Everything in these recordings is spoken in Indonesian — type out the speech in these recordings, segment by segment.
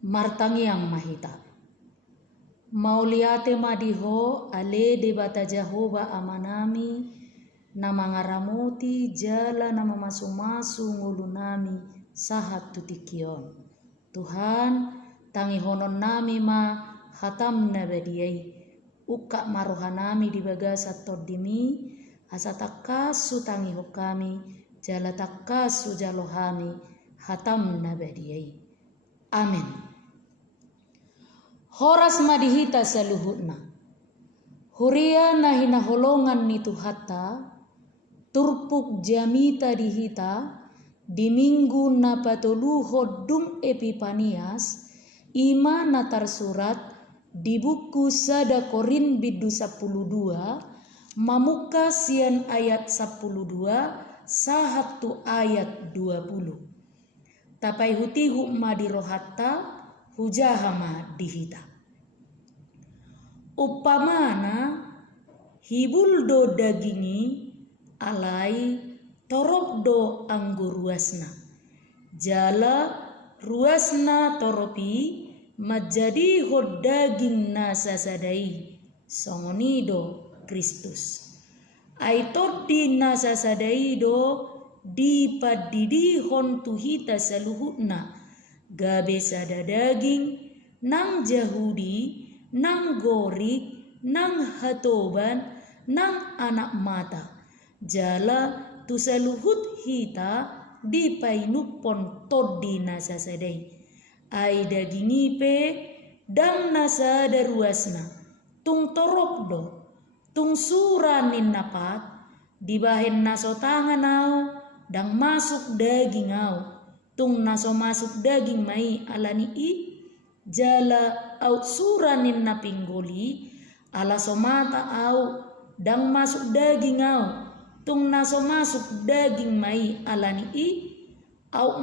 martangiang mahita. Mauliate madiho ale debata Jehovah amanami na mangaramuti jala na mamasu-masu ngulunami sahat tutikion. Tuhan tangihonon nami ma hatam na badiai uka marohanami di bagasa todimi asa takasu tangiho kami jala takasu jalohami hatam na badiai. Amin. Horas madihita saluhutna. Huria na hinaholongan ni Tuhata, turpuk jamita dihita, di minggu na patuluhod dung Epipanias, ima na tersurat di buku Sada Korin bidu 12, mamuka sian ayat 12, sahatu ayat 20. Tapai hutihu madirohatta, hujahama dihita. Upamana hibuldo dagingi alai torobdo anggur ruasna. Jala ruasna toropi majadi hod daging nasa sadai songonido Kristus. Aitodi nasa sadai do dipadidi hon tuhita saluhutna gabe sada daging nang Yahudi nang Gorik, nang Hatoban, nang anak mata. Jala tu saluhut hita di painupon todi nasa sadai. Ai dagingipe dang nasa daruasna. Tung torokdo, tung suranin napat, dibahen naso tangan au, dang masuk daging au. Tung naso masuk daging mai alani i, jala au suranin na pinggoli ala somata au dang masuk daging au tung naso masuk daging mai alani i au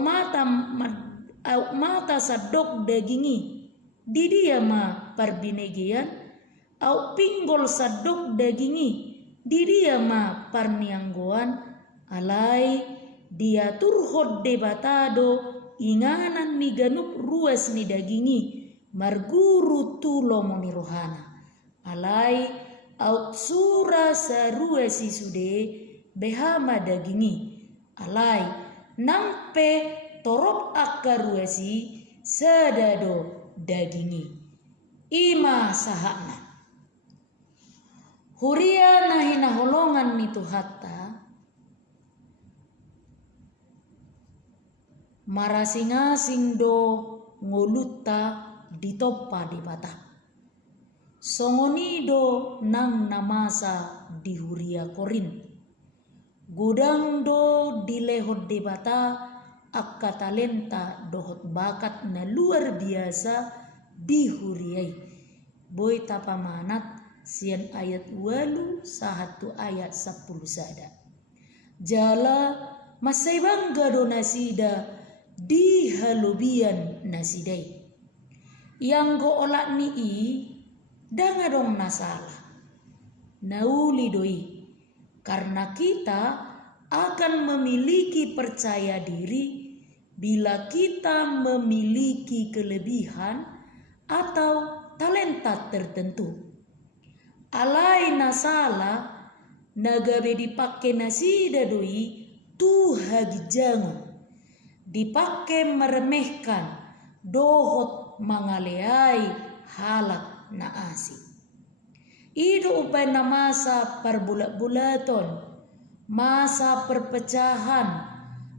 mata sadok dagingi di dia ma parbinegian au pinggol sadok dagingi di dia ma parnianggoan alai dia turhod debatado inganan ni ganup ruas ni dagingi marguru tulo moni rohana alai aut sura sarua si sude behama dagingi alai nampe torop akaruasi sadado dagingi ima sahana huria nahina holongan ni Tuhata marasingasing do ngoluta ditopa di bata. Songonido nang namasa di Huria Korin. Gudang do dilehod di bata akka talenta dohot bakat na luar biasa di Huriai. Boy tapamanat sian ayat 8 sahatu ayat 10 sada. Jala masay bangga do nasida di halubian nasidai yang go olak ni i danga dong nasalah nauli doi karena kita akan memiliki percaya diri bila kita memiliki kelebihan atau talenta tertentu alai nasalah nagabe dipake nasida doi tu hagijangon dipakai meremehkan dohot mangaleai halak naasi. Idu upay na masa perbulat-bulaton, masa perpecahan,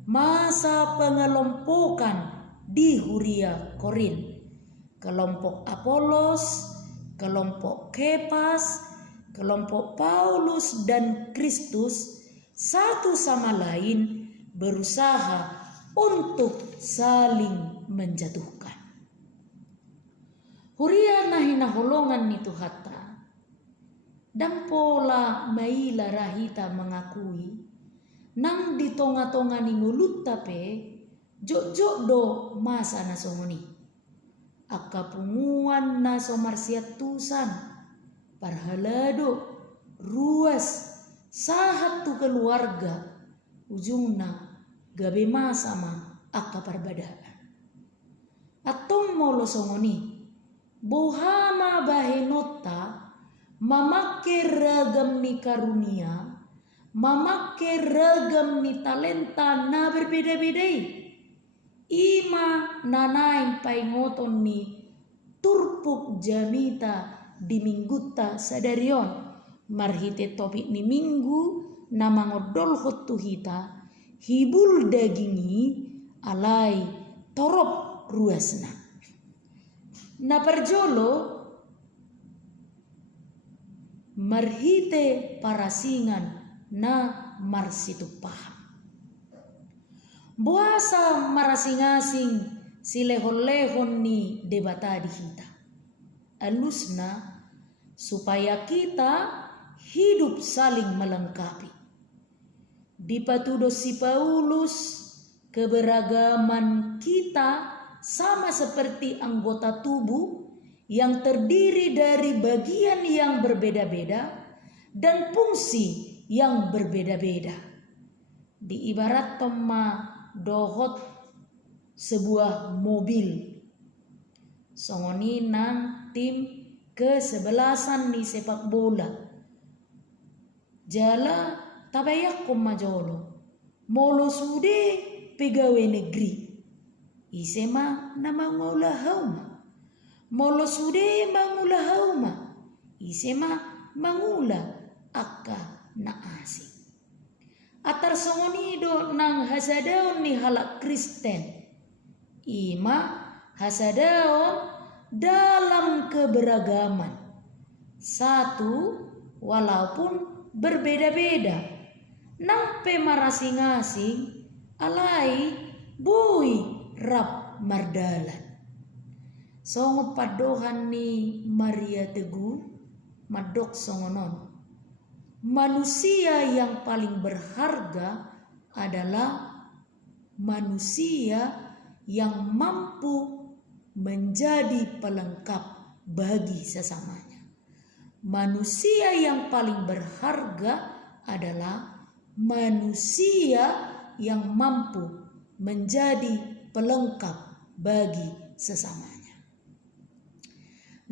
masa pengelompokan di Huria Korin. Kelompok Apolos, kelompok Kepas, kelompok Paulus dan Kristus satu sama lain berusaha untuk saling menjatuhkan. Huria nahina holongan ni Tuhata dan pola maila rahita mengakui nang di tonga-tonga ni ngulut tape jok-jok do masa nasongoni akka punguan na somarsiat tusan parhalado ruas sahat tu keluarga ujungna gabe masa ma akka perbedaan atong mo molo songoni. Bohama bahenota mamakai ragam ni karunia, mamakai ragam ni talenta na berbeda-beda. Ima nanain paingoton ni turpuk jamita di mingguta sadarion. Marhite topik ni minggu na mangodol hotu hita hibul dagingi alai torop ruasna. Na perjolo marhite parasingan na marsitu paham. Buasa marasingasing silehon-lehon ni debata di hita. Alusna supaya kita hidup saling melengkapi. Dipatudo si Paulus, keberagaman kita sama seperti anggota tubuh yang terdiri dari bagian yang berbeda-beda dan fungsi yang berbeda-beda. Diibarat dohot sebuah mobil. Songoni nang tim kesebelasan ni sepak bola. Jala tabayak majolo. Molo sude pegawai negeri. Isema na mangula hauma. Molo sude mangula hauma. Isema mangula akka na asing. Atar songonido nang hasadaon ni halak Kristen. Ima hasadaon dalam keberagaman. Satu walaupun berbeda-beda. Nang pemarasing-asing alai bui rap mardalan. Songo padohan ni Maria Teguh madok songonon. Manusia yang paling berharga adalah manusia yang mampu menjadi pelengkap bagi sesamanya. Manusia yang paling berharga adalah manusia yang mampu menjadi pelengkap bagi sesamanya.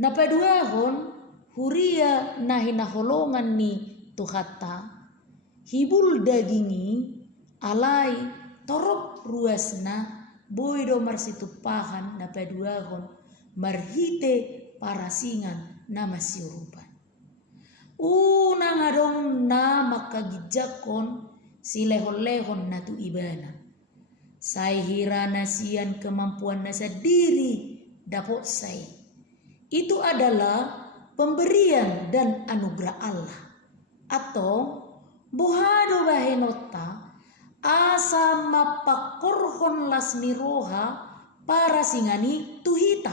Napaduahon huria nahinaholongan ni tuhata hibul dagingi alai torop ruasna boido marsitupahan napaduahon marhite parasingan nama siurupan. Unang adong na makagijakon silehon-lehon na tu ibana. Say hirana sian kemampuan nasa diri dapot say. Itu adalah pemberian dan anugerah Allah. Atau bohado bahenota asa mapakorhon lasmiroha para singani tuhita.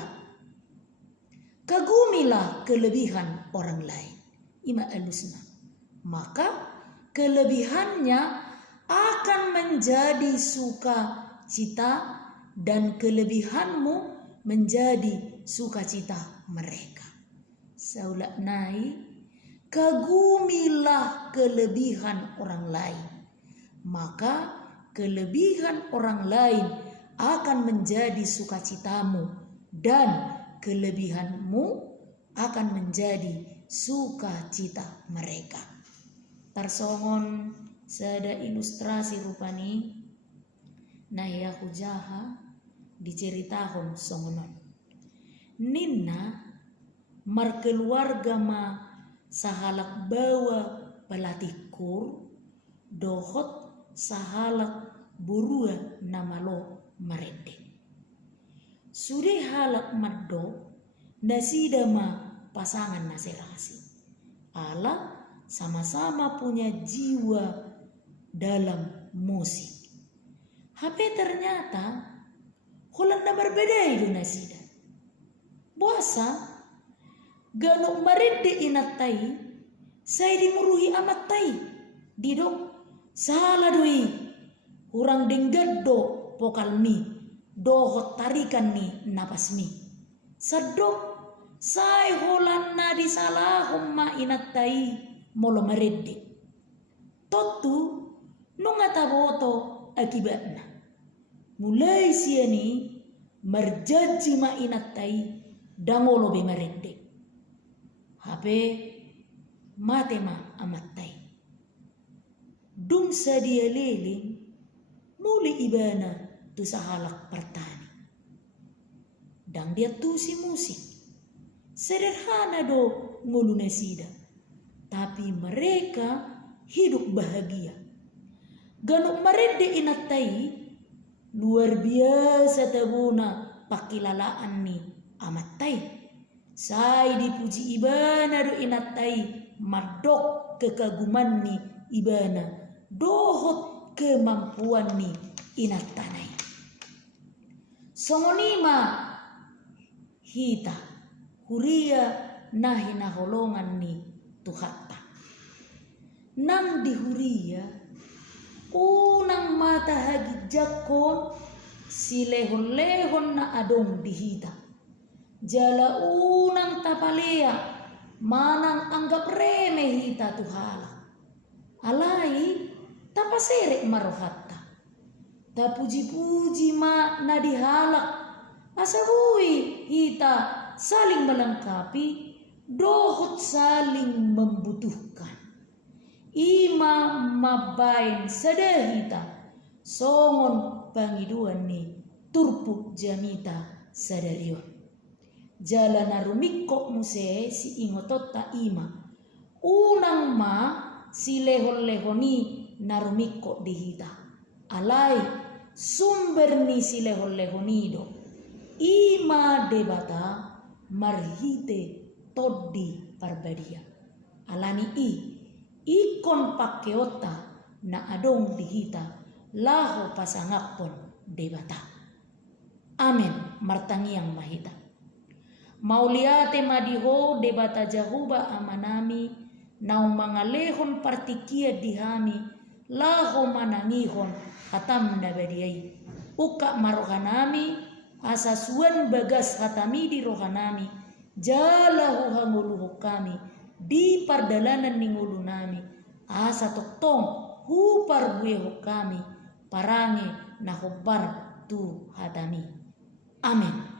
Kagumilah kelebihan orang lain. Ima alusna. Maka kelebihannya akan menjadi sukacita dan kelebihanmu menjadi sukacita mereka. Saulak nai, kagumilah kelebihan orang lain. Maka kelebihan orang lain akan menjadi sukacitamu dan kelebihanmu akan menjadi sukacita mereka. Tarsongon sada ilustrasi rupani naya hujaha diceritahon songonon. Ninna markeluarga ma sahalak bawa pelatikur dohot sahalak burua namalo marende. Sudah halak maddo nasidama pasangan naserasi. Allah sama-sama punya jiwa dalam musik. Tapi ternyata hulang na berbeda itu nasida. Puasa galong marinde inatai saya dimuruhi amat tai. Didong salah doi urang denggado pokal mi dohot tarikan ni napas mi. Sadok say holan na di salahom ma inatai molo marinde. Totu nung ataboto akibatna. Mulai siya ni marjaji ma inatai dangolo be maredde habe mate ma amattai dum sadia leling muli ibana tu sahalak pertani dang dia tu si musik sederhana do nguluna sida tapi mereka hidup bahagia ganuk maredde inatai luar biasa tabuna pakilalaan ni amatai sai dipuji ibana do inatai madok kekaguman ni ibana dohot kemampuan ni inatanai songonima hita huria nahina holongan ni tuhatta nang di huria unang mata hagi jakon si lehon-lehon na adong dihita jala unang tapalea manang anggap remeh hita tuhala alai tapasere marohatta tapuji-puji ma na dihalak asahui hita saling melengkapi dohot saling membutuhkan ima mabain sadahita songon pangiduan ni turpuk jamita sadarion jala narumikko muse si ingotota ima unang ma si lehon-lehoni narumikko dihita alai sumber ni si lehon-lehonido ima debata marhite toddi parbadia alani ikon pakeota na adong dihita laho pasangapon debata amen martangiang mahita mauliate madiho debata jahuba amanami nau mangalehon partikia dihami laho manangihon hatam nabadiai uka marohanami asasuan bagas hatami di rohanami jalahu hanguluhu kami di pardalanan ningulu nami asa toktong hupar bueho kami parange nahobar tu hatami amen.